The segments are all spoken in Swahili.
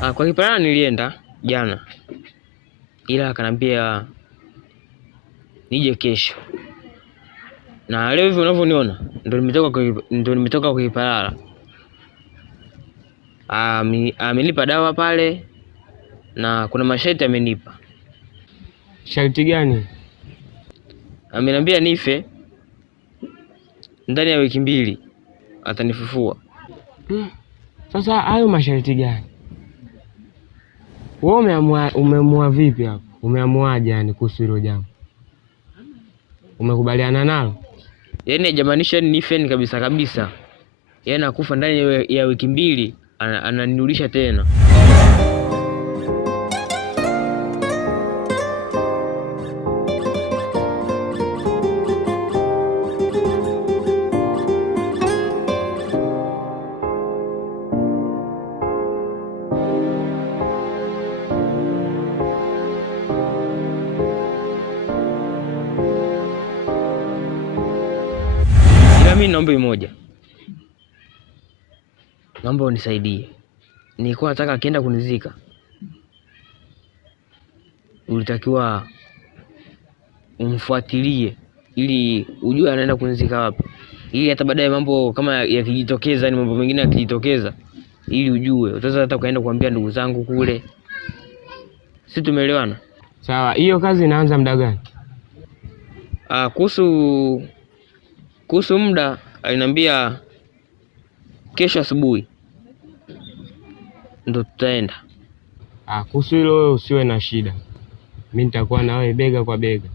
Kwa Kipalala nilienda jana, ila akanambia nije kesho, na leo hivi unavyoniona ndo nimetoka kwa Kipalala. Amenipa dawa pale na kuna masharti amenipa. Sharti gani? Ameniambia nife ndani ya wiki 2 atanifufua. Sasa hayo masharti gani? Wewe umeamua vipi hapo? Umeamuaje yani kuhusu hilo jambo? Umekubaliana nalo? Yaani hajamaanisha nife ni kabisa. Yaani nakufa ndani ya wiki 2 ananirudisha tena. Mimi naomba moja. Naomba unisaidie. Nilikuwa nataka akienda kunizika, ulitakiwa umfuatilie ili ujue anaenda kunizika wapi. Ili hata baadaye mambo kama yakijitokeza, ni mambo mengine yakijitokeza, ili ujue. Utaweza hata kaenda kuambia ndugu zangu kule. Sisi tumeelewana? Sawa, hiyo kazi inaanza muda gani? Kuhusu muda aliniambia kesho asubuhi ndo tutaenda. Kuhusu hilo wewe usiwe na shida. Mimi nitakuwa na wewe bega kwa bega.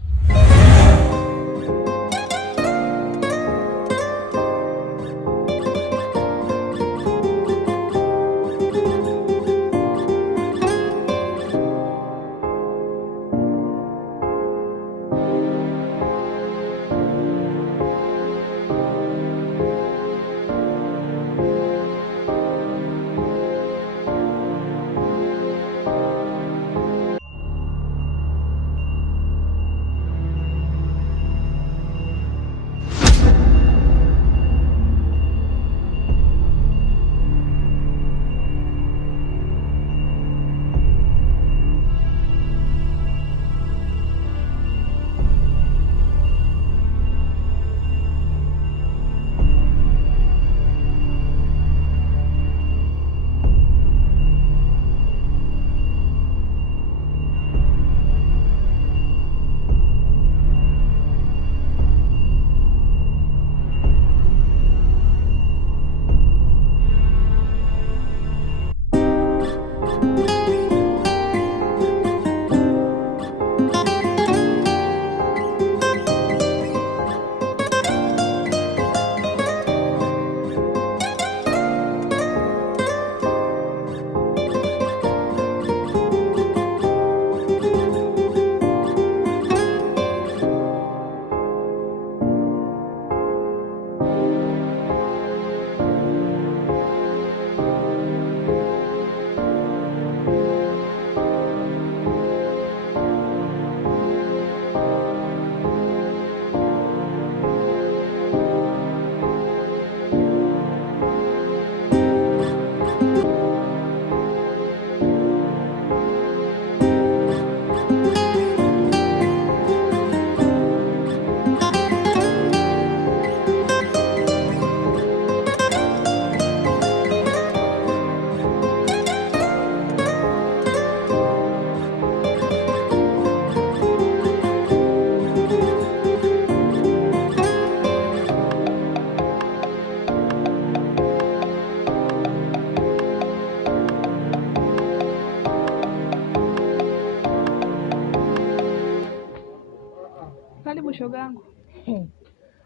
Karibu shogangu.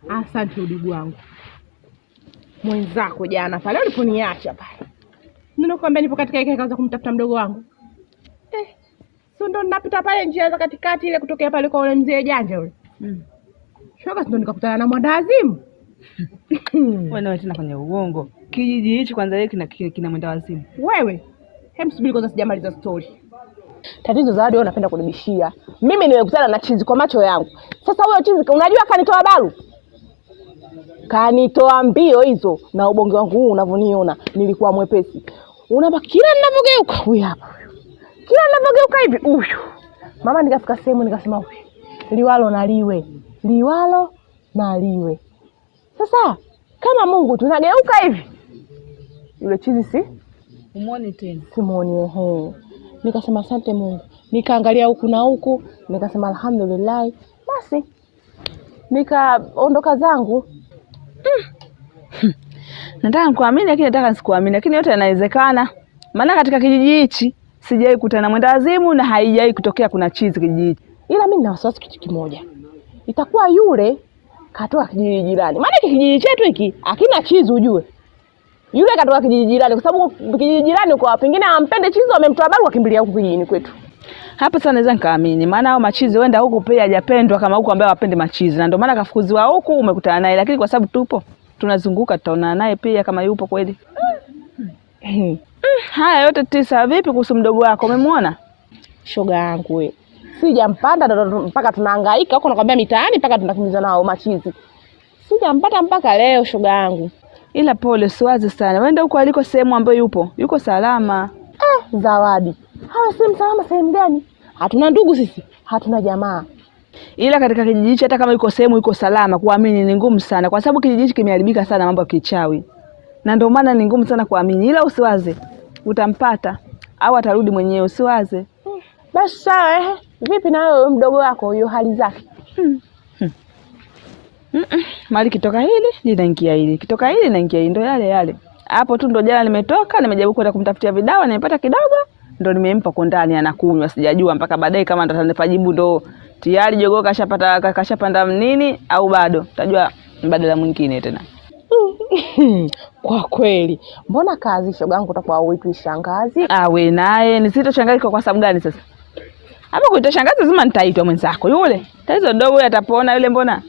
Asante udugu wangu. Mwenzako jana pale uliponiacha pale, ninakwambia nipo katika ile kazi kumtafuta mdogo wangu. Sio ndo ninapita pale njia za katikati ile kutokea pale kwa ule mzee janja yule. Shoga, ndo nikakutana na mwendawazimu. Wewe tena kwenye uongo. Kijiji hichi kwanza yeye kina mwendawazimu. Wewe, hem subiri kwanza sijamaliza story. Tatizo Zawadi wewe unapenda kunibishia. Mimi nimekutana na chizi kwa macho yangu. Sasa huyo chizi unajua kanitoa baru. Kanitoa mbio hizo na ubonge wangu huu unavyoniona nilikuwa mwepesi. Unapa kila ninapogeuka huyu hapa. Kila ninapogeuka hivi huyu. Mama nikafika sehemu nikasema huyu. Liwalo na liwe. Liwalo na liwe. Sasa kama Mungu tunageuka hivi. Yule chizi si Umuone tena. simuoni Nikasema asante Mungu. Nikaangalia huku na huku, nikasema alhamdulillah. Basi nikaondoka zangu. Nataka nikuamini lakini nataka nisikuamini, lakini yote yanawezekana. Maana katika kijiji hichi sijai kutana mwenda wazimu na haijai kutokea kuna chizi kijiji hichi. Ila mimi nina wasiwasi kitu kimoja. Itakuwa yule katoka kijiji jirani. Maana kijiji chetu hiki hakina chizi ujue. Yule katoka kijiji jirani kwa sababu kijiji jirani kwa pengine ampende chizi wamemtoa baru wakimbilia huku kijijini kwetu. Hapa sasa naweza nikaamini. Maana hao machizi wenda huko pia hajapendwa kama huko ambao wapende machizi. Na ndio maana kafukuziwa huku umekutana naye, lakini kwa sababu tupo tunazunguka tutaona naye pia kama yupo kweli. Haya yote 9 vipi kuhusu mdogo wako umemwona? Shoga yangu wewe. Sijampanda mpaka tunahangaika huko nakwambia mitaani mpaka tunakimbiza nao machizi. Sijampata mpaka leo shoga yangu. Ila pole siwazi sana. Wenda huko aliko sehemu ambayo yuko salama. Zawadi. Hawa sehemu salama sehemu gani? Hatuna ndugu sisi, hatuna jamaa. Ila katika kijiji hichi hata kama yuko sehemu yuko salama kuamini ni ngumu sana kwa sababu kijiji hichi kimeharibika sana mambo ya kichawi. Na ndio maana ni ngumu sana kuamini. Ila usiwaze. Utampata au atarudi mwenyewe usiwaze. Basi sawa Vipi na wewe mdogo wako hiyo hali zake? Mali kitoka hili linaingia hili. Kitoka hili linaingia hili, ndo yale. Hapo tu ndo jana nimetoka, nimejaribu kwenda kumtafutia vidawa, nimepata kidogo, ndo nimempa kwa ndani anakunywa, sijajua mpaka baadaye kama atanipa jibu ndo tayari jogoo kashapanda nini au bado. Tajua mbadala mwingine tena. Kwa kweli. Mbona kazi shogangu utakuwa uitwi shangazi? We naye nisito shangazi kwa sababu gani sasa? Hapo kuita shangazi lazima nitaitwa mwenzako yule. Tatizo dogo yule atapona yule mbona?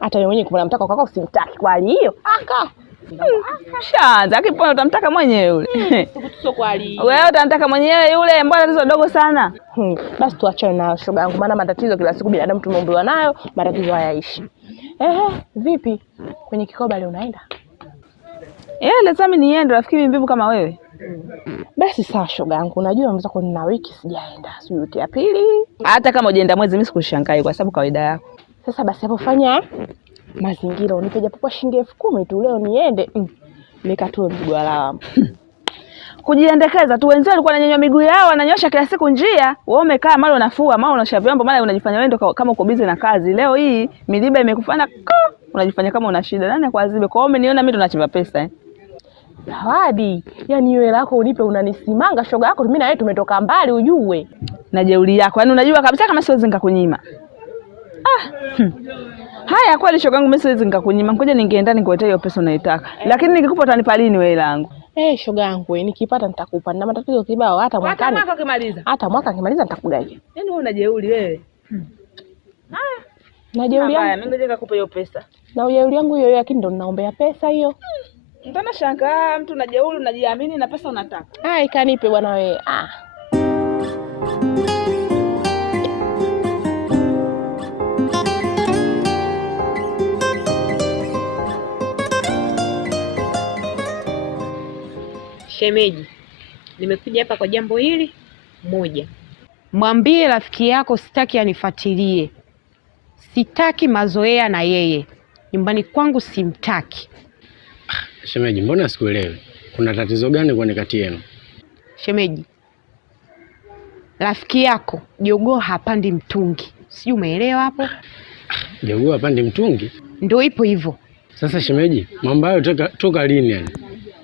Hata wewe mwenyewe kumwona mtaka kwako usimtaki kwa hali hiyo. Shanza akipona utamtaka mwenyewe yule. Sikutuso kwa hali hiyo. Wewe utamtaka mwenyewe yule mbona tatizo dogo sana? Basi tuachane na shoga yangu maana matatizo kila siku binadamu tumeumbiwa nayo, matatizo hayaishi. Vipi? Kwenye kikoba leo unaenda? Lazima niende rafiki mimi mbivu kama wewe. Basi sawa shoga yangu, unajua mwanzo kwa nina wiki sijaenda, sio wiki ya pili. Hata kama ujaenda mwezi mimi sikushangai kwa sababu kawaida yako. Sasa basi hapo fanya mazingira unipe japo kwa shilingi 10,000 tu leo niende. Nikatoe mzigo wa lawama. Kujiendekeza tu wenzao walikuwa wananyanyua miguu yao wananyosha kila siku njia, wewe umekaa mara unafua, mara unasha vyombo, mara unajifanya wewe ndo kama uko busy na kazi. Leo hii miliba imekufanya unajifanya kama una shida. Nani akuadhibe? Kwa hiyo umeniona mimi ndo nachimba pesa Zawadi, yani wewe lako unipe unanisimanga shoga yako mimi na wewe tumetoka mbali ujue. Na jeuri yako. Yaani unajua kabisa kama siwezi nikakunyima. Haya kweli shoga yangu mimi siwezi nikakunyima. Ngoja ningeenda nikuletea hiyo pesa unaitaka. Lakini nikikupa utanipa lini wewe langu? Shoga yangu wewe nikipata nitakupa. Na matatizo kibao hata mwakani. Hata mwaka ukimaliza. Hata mwaka ukimaliza nitakugaia. Yaani wewe una jeuri wewe. Na jeuri yangu. Mimi ngoja nikupe hiyo pesa. Na jeuri yangu hiyo lakini ndo ninaombea pesa hiyo. Mbona shangaa mtu unajeuri unajiamini na pesa unataka? Ikanipe bwana wewe. Shemeji, nimekuja hapa kwa jambo hili moja. Mwambie rafiki yako sitaki anifuatilie. Sitaki mazoea na yeye. Nyumbani kwangu simtaki. Shemeji, mbona sikuelewi? Kuna tatizo gani kwa kati yenu? Shemeji, rafiki yako jogoo hapandi mtungi. Sijui umeelewa hapo? Jogoo hapandi mtungi? Ndio ipo hivyo. Sasa shemeji, mambo hayo toka lini yani?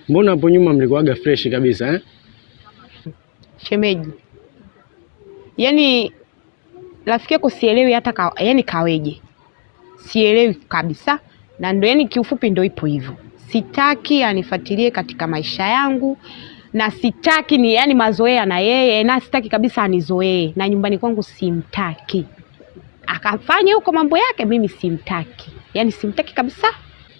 Mbona hapo nyuma mlikuwaga fresh kabisa Shemeji, yani rafiki yako sielewi hata yani kaweje. Sielewi kabisa. Na ndio yani kiufupi ndio ipo hivyo. Sitaki anifuatilie katika maisha yangu na sitaki ni yani mazoea na yeye na sitaki kabisa anizoee na nyumbani kwangu simtaki. Akafanya huko mambo yake mimi simtaki. Yani simtaki kabisa.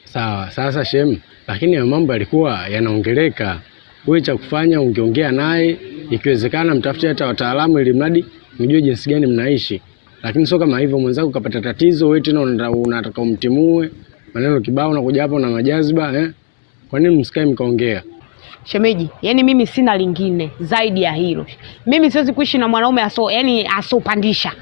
Sawa, sasa shem, lakini ya mambo yalikuwa yanaongeleka. Wewe cha kufanya ungeongea naye, ikiwezekana mtafute hata wataalamu ili mradi mjue jinsi gani mnaishi. Lakini sio kama hivyo mwenzako kapata tatizo wewe tena unataka umtimue. Maneno kibao unakuja hapo na majaziba Kwa nini msikae mkaongea? Shemeji, yani mimi sina lingine zaidi ya hilo. Mimi siwezi kuishi na mwanaume asopandisha.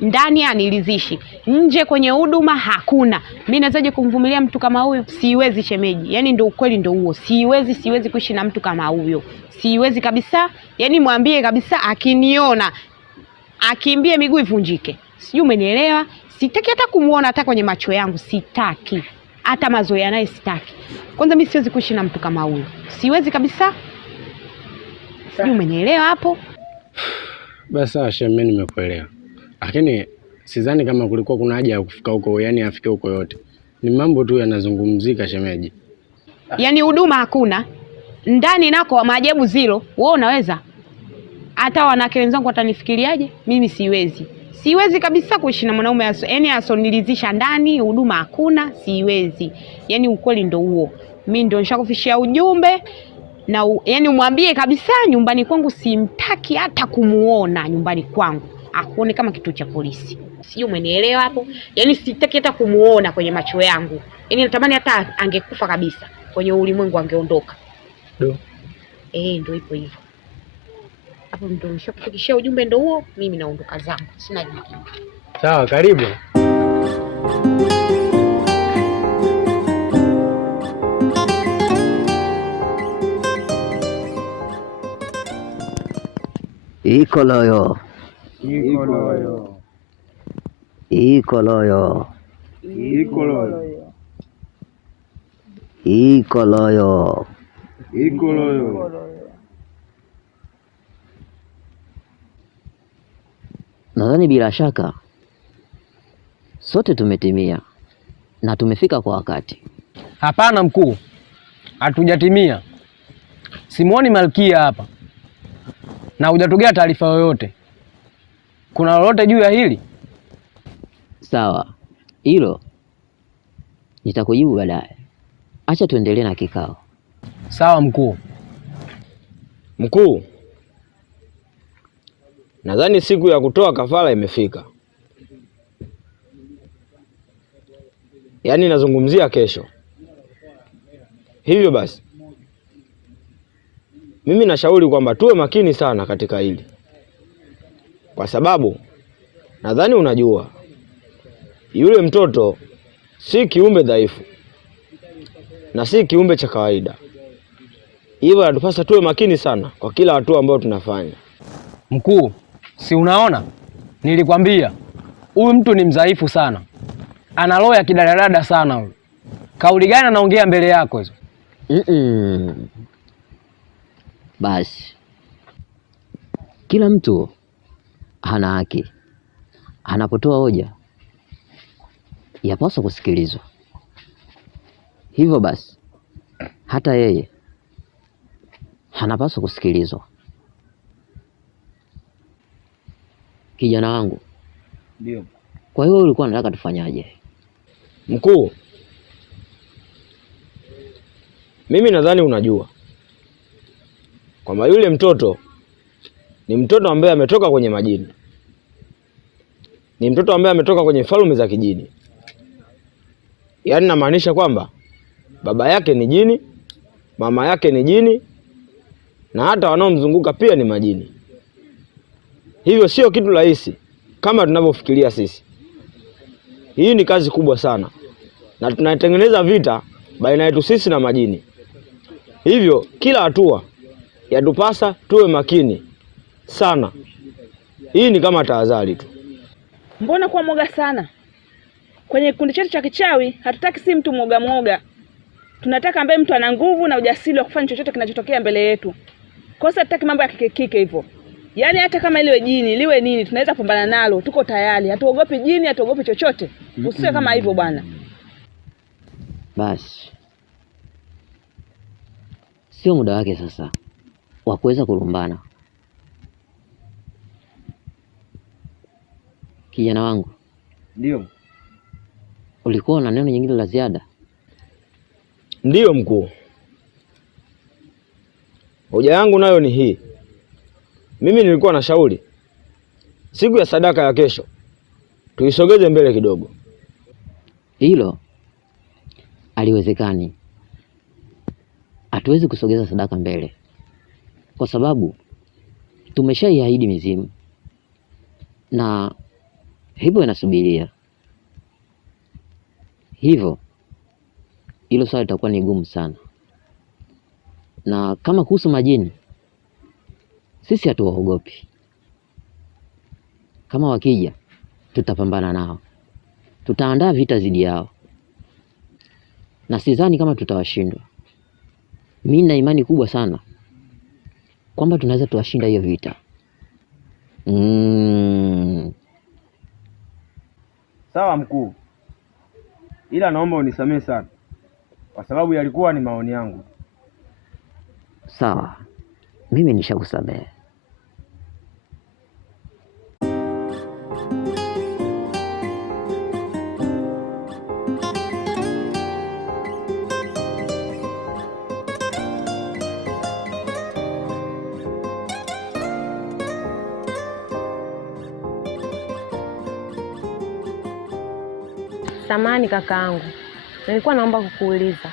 Ndani anilizishi, nje kwenye huduma hakuna. Mimi nawezaje kumvumilia mtu kama huyo? Siwezi shemeji. Yani ndio ukweli ndio huo. Siwezi kuishi na mtu kama huyo. Siwezi kabisa. Yani mwambie kabisa akiniona akimbie miguu ivunjike. Sijui umenielewa? Sitaki hata kumuona hata kwenye macho yangu, sitaki. Hata mazoea naye sitaki. Kwanza mimi siwezi kuishi na mtu kama huyo. Siwezi kabisa. Sijui umenielewa hapo? Basi sawa Shem, mimi nimekuelewa. Lakini sidhani kama kulikuwa kuna haja ya kufika huko, yani afike huko yote. Ni mambo tu yanazungumzika shemeji. Yani huduma hakuna. Ndani nako maajabu zilo. Wewe unaweza? Hata wanawake wenzangu watanifikiriaje? Mimi siwezi. Siwezi kabisa kuishi na mwanaume yani asonilizisha ndani, huduma hakuna, siwezi. Yani ukweli ndio huo. Mimi ndio nishakufishia ujumbe na yani umwambie kabisa nyumbani kwangu simtaki hata kumuona nyumbani kwangu. Akuone kama kituo cha polisi. Sijui umenielewa hapo? Yani sitaki hata kumuona kwenye macho yangu. Yani natamani hata angekufa kabisa. Kwenye ulimwengu angeondoka. Ndio ipo hivyo. Hapo ndio nishakufikishia ujumbe ndio huo, mimi naondoka zangu. Sina lingine. Sawa, karibu. Ikoloyo. Nadhani bila shaka sote tumetimia na tumefika kwa wakati. Hapana mkuu, hatujatimia. Simuoni Malkia hapa na hujatugea taarifa yoyote. Kuna lolote juu ya hili? Sawa, hilo nitakujibu baadaye. Acha tuendelee na kikao. Sawa mkuu. Mkuu, nadhani siku ya kutoa kafara imefika. Yaani nazungumzia kesho. Hivyo basi mimi nashauri kwamba tuwe makini sana katika hili, kwa sababu nadhani unajua yule mtoto si kiumbe dhaifu na si kiumbe cha kawaida. Hivyo natupasa tuwe makini sana kwa kila hatua ambayo tunafanya. Mkuu, si unaona? Nilikwambia huyu mtu ni mdhaifu sana, ana roho ya kidadadada sana huyu. Kauli gani anaongea mbele yako hizo? Basi kila mtu hana haki, anapotoa hoja yapaswa kusikilizwa. Hivyo basi hata yeye anapaswa kusikilizwa. Kijana wangu. Ndio. Kwa hiyo ulikuwa unataka tufanyaje? Mkuu, mimi nadhani unajua kwamba yule mtoto ni mtoto ambaye ametoka kwenye majini. Ni mtoto ambaye ametoka kwenye falme za kijini. Yaani namaanisha kwamba baba yake ni jini, mama yake ni jini, na hata wanaomzunguka pia ni majini. Hivyo sio kitu rahisi kama tunavyofikiria sisi. Hii ni kazi kubwa sana, na tunatengeneza vita baina yetu sisi na majini. Hivyo kila hatua yatupasa tuwe makini sana. Hii ni kama tahadhari tu. Mbona kwa mwoga sana? Kwenye kikundi chetu cha kichawi hatutaki si mtu mwoga. Tunataka ambaye mtu ana nguvu na ujasiri wa kufanya chochote kinachotokea mbele yetu. Kosa hatutaki mambo ya kike hivyo. Yaani hata kama liwe jini, liwe nini, tunaweza kupambana nalo, tuko tayari. Hatuogopi jini, hatuogopi chochote. Usiwe kama hivyo bwana. Basi sio muda wake sasa wa kuweza kulumbana. Kijana wangu. Ndio. Ulikuwa na neno nyingine la ziada? Ndiyo mkuu. Hoja yangu nayo ni hii. Mimi nilikuwa na shauri siku ya sadaka ya kesho tuisogeze mbele kidogo. Hilo haliwezekani. hatuwezi kusogeza sadaka mbele, kwa sababu tumeshaiahidi mizimu na hivyo inasubiria. Hivyo hilo swali litakuwa ni gumu sana. Na kama kuhusu majini, sisi hatuwaogopi. Kama wakija, tutapambana nao, tutaandaa vita dhidi yao, na sidhani kama tutawashindwa. Mimi nina imani kubwa sana kwamba tunaweza tuwashinda hiyo vita. Sawa mkuu, ila naomba unisamehe sana kwa sababu yalikuwa ni maoni yangu. Sawa, mimi nishakusamehe. Samahani kakaangu, nilikuwa naomba kukuuliza.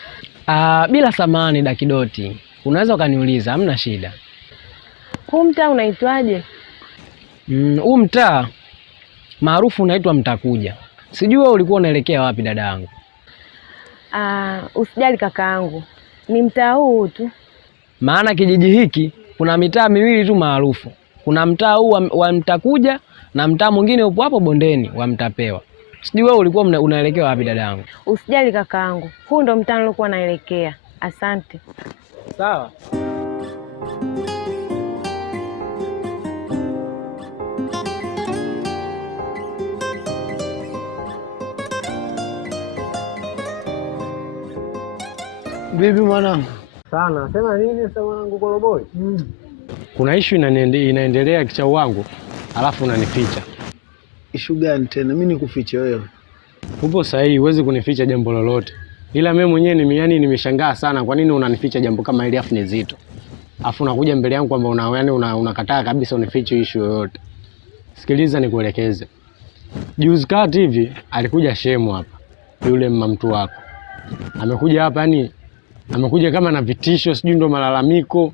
Bila samahani Dakidoti, unaweza ukaniuliza, hamna shida. Huu mtaa unaitwaje? Huu mtaa maarufu unaitwa Mtakuja. Sijui wewe ulikuwa unaelekea wapi dada yangu? Usijali kakaangu, ni mtaa huu tu. Maana kijiji hiki kuna mitaa miwili tu maarufu. Kuna mtaa huu wa Mtakuja na mtaa mwingine upo hapo bondeni wa Mtapewa. Sijui wewe ulikuwa unaelekea wapi dada yangu? Usijali kakaangu, huu ndo mtaa nilikuwa naelekea. Asante. Sawa. Bibi mwanangu. Sana, sema nini sasa mwanangu Koroboi? Kuna issue inaendelea kichau wangu, alafu unanificha. Issue gani tena? Mimi nikufiche wewe? Upo sahihi, huwezi kunificha jambo lolote. Ila mimi mwenyewe nimeshangaa sana, kwa nini unanificha jambo kama hili afu ni zito. Afu unakuja mbele yangu kwamba unakataa kabisa unifiche issue yoyote. Sikiliza nikuelekeze. Juzi kati hivi alikuja shemu hapa. Yule mtu wako. Amekuja hapa yani amekuja kama na vitisho, sijui ndo malalamiko.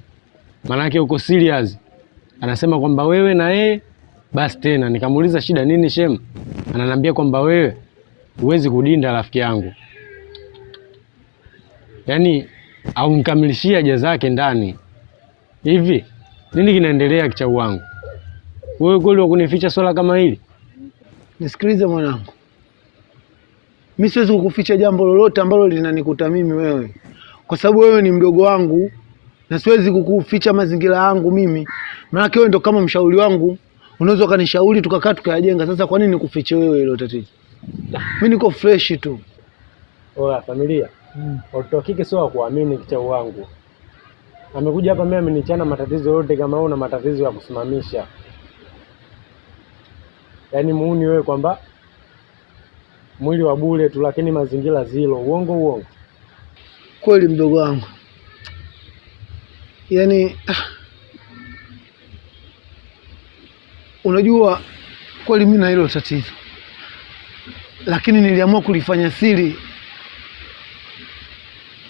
Manake uko serious. Anasema kwamba wewe na yeye basi tena. Nikamuuliza shida nini shemu? Ananiambia kwamba wewe huwezi kudinda rafiki yangu. Yaani au mkamilishia haja zake ndani. Hivi nini kinaendelea kichau wangu? Wewe kweli wakunificha swala kama hili? Nisikilize mwanangu. Mimi siwezi kukuficha jambo lolote ambalo linanikuta mimi wewe. Kwa sababu wewe ni mdogo wangu na siwezi kukuficha mazingira yangu mimi. Maana wewe ndo kama mshauri wangu. Unaweza kanishauri tukakaa tukayajenga. Sasa kwa nini nikufiche wewe hilo tatizo? Mimi niko fresh tu. Oya familia. Watoto wa kike sio wa kuamini kichau wangu. Amekuja hapa mimi amenichana matatizo yote kama una matatizo ya kusimamisha. Yaani muuni wewe kwamba mwili wa bure tu lakini mazingira zilo. Uongo. Kweli mdogo wangu. Yaani unajua kweli mimi na hilo tatizo. Lakini niliamua kulifanya siri.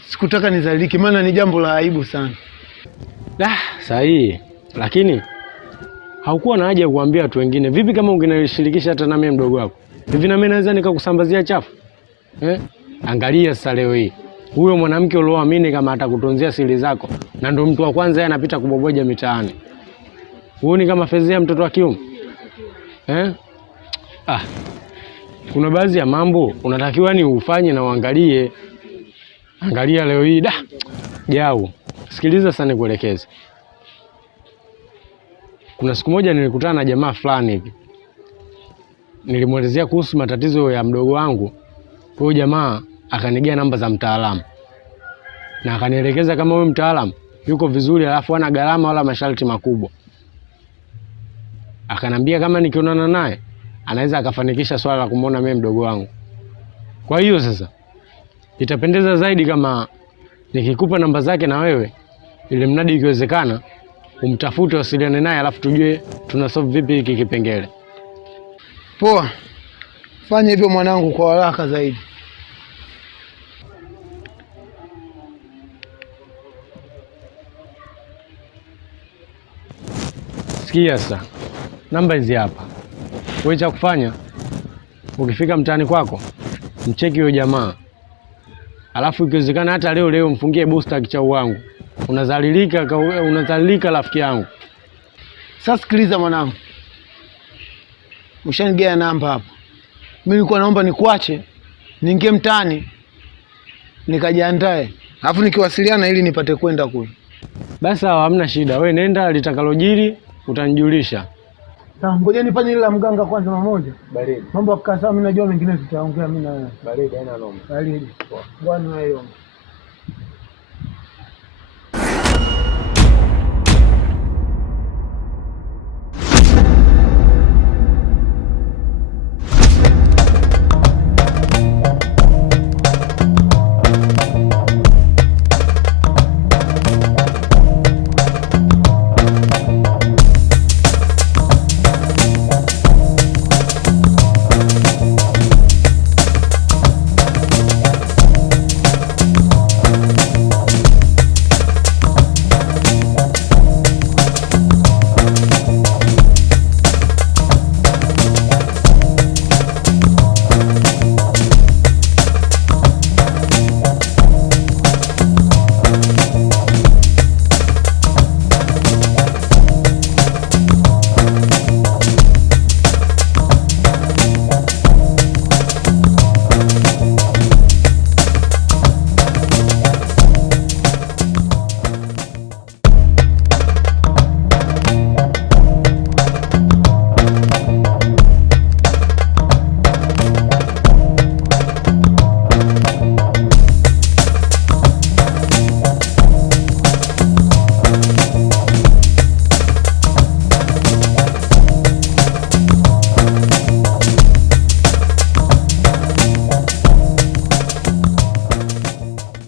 Sikutaka nizalilike maana ni jambo la aibu sana. Sahihi. Lakini haukuwa na haja ya kuambia watu wengine. Vipi kama ungenishirikisha hata na mimi mdogo wako? Hivi na mimi naweza nikakusambazia chafu? Angalia sasa leo hii. Huyo mwanamke ulioamini kama atakutunzia siri zako na ndo mtu wa kwanza yeye anapita kuboboja mitaani. Huoni kama fezea mtoto wa kiume? Kuna baadhi ya mambo unatakiwa ni ufanye na uangalie. Angalia leo hii Jau. Sikiliza sana nikuelekeze. Kuna siku moja nilikutana na jamaa fulani hivi. Nilimuelezea kuhusu matatizo ya mdogo wangu. Huyo jamaa akanigia namba za mtaalamu. Na akanielekeza kama wewe mtaalamu yuko vizuri alafu hana gharama wala masharti makubwa. Akanambia kama nikionana naye anaweza akafanikisha swala la kumuona mimi mdogo wangu. Kwa hiyo sasa itapendeza zaidi kama nikikupa namba zake na wewe ili mradi ikiwezekana umtafute wasiliane naye alafu tujue tunasolve vipi hiki kipengele. Poa. Fanya hivyo mwanangu kwa haraka zaidi. Sikia sasa, namba hizi hapa. Wewe cha kufanya, ukifika mtaani kwako mcheki huyo jamaa, alafu ikiwezekana hata leo mfungie booster kichau wangu. Unazalilika rafiki yangu. Sasa sikiliza mwanangu, ushanigea namba hapo. Mimi nilikuwa naomba nikuache niingie mtaani nikajiandae, alafu nikiwasiliana ili nipate kwenda kule. Basi sawa, hamna shida. Wewe nenda, litakalojiri utanijulisha. Sawa, ngoja nifanye ile la mganga kwanza mmoja. Baridi. Mambo akakaa sawa, mimi najua mengine tutaongea mimi na wewe. Baridi haina noma. Baridi. Poa. Bwana wewe.